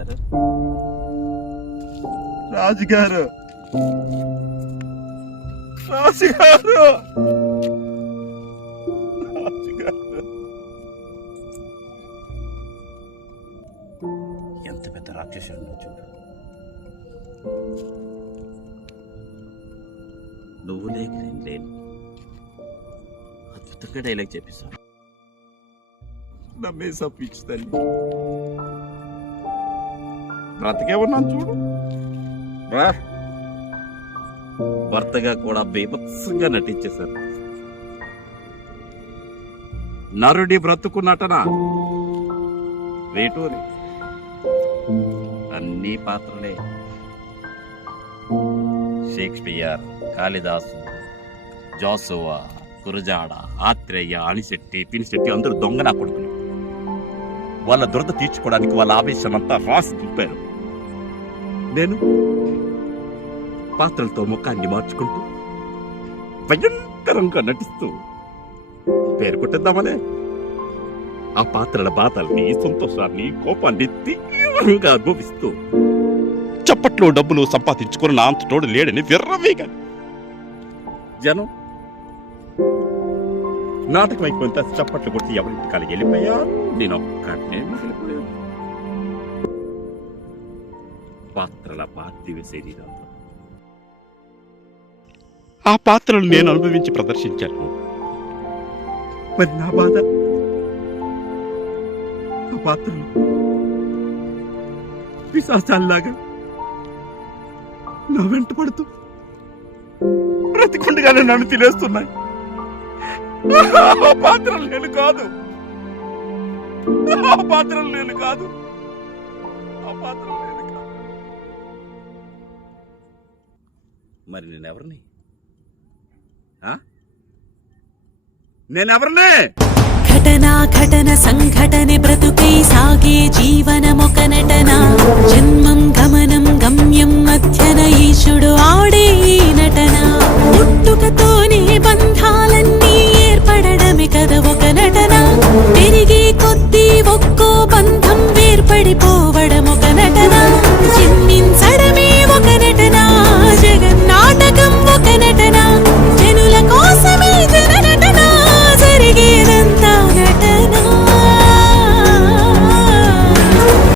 రాజుగారు రాజుగారు రాజుగారు రాజుగారు ఎంత పెద్ద రాక్షసుడు చూడు. నువ్వు లేక నేను లేను. అద్భుతంగా డైలాగ్ చెప్పేశాను. నమ్మేసా పిచ్చి తల్లి. బ్రతకే ఉన్నాను చూడు. రా, భర్తగా కూడా బీభత్సంగా నటించేశారు. నరుడి బ్రతుకు నటన వేటూరి. అన్ని పాత్రలే. షేక్స్పియర్, కాళిదాసు, జోసువా, గురజాడ, ఆత్రేయ, అణిశెట్టి, పినిశెట్టి అందరూ దొంగ నా కొడుకులు. వాళ్ళ దురద తీర్చుకోవడానికి వాళ్ళ ఆవేశం అంతా రాసి తిప్పారు. నేను పాత్రలతో ముఖాన్ని మార్చుకుంటూ భయంకరంగా నటిస్తూ పేరు కొట్టేద్దామనే ఆ పాత్రల బాధల్ని, సంతోషాన్ని, కోపాన్ని తీవ్రంగా అనుభవిస్తూ చప్పట్లో డబ్బులు సంపాదించుకుని నా అంతటోడు లేడని విర్రవేగా జనం నాటకం అయిపోయిన చప్పట్లు కొట్టి ఎవరింటి కాలికి వెళ్ళిపోయా. నేను ఒక్కడనే మిగిలిపోయాను. పాత్రల పార్థివ శరీరాలు. ఆ పాత్రలు నేను అనుభవించి ప్రదర్శించాను. మరి నా బాధ, ఆ పాత్రలు పిశాచాల్లాగా నా వెంట పడుతూ బ్రతికుండగానే నన్ను తినేస్తున్నాయి. ఆ పాత్రలు నేను కాదు. ఆ పాత్రలు నేను కాదు. ఆ పాత్రలు నేను కాదు. మరి నేనెవరిని? నేనెవరిని? ఘటనా ఘటన సంఘటನೆ బ్రతుకై సాగే జీవనమొక నటన. జన్మం గమనం గమ్యం మధ్యన ఈశుడు ఆడే ఈ నటన.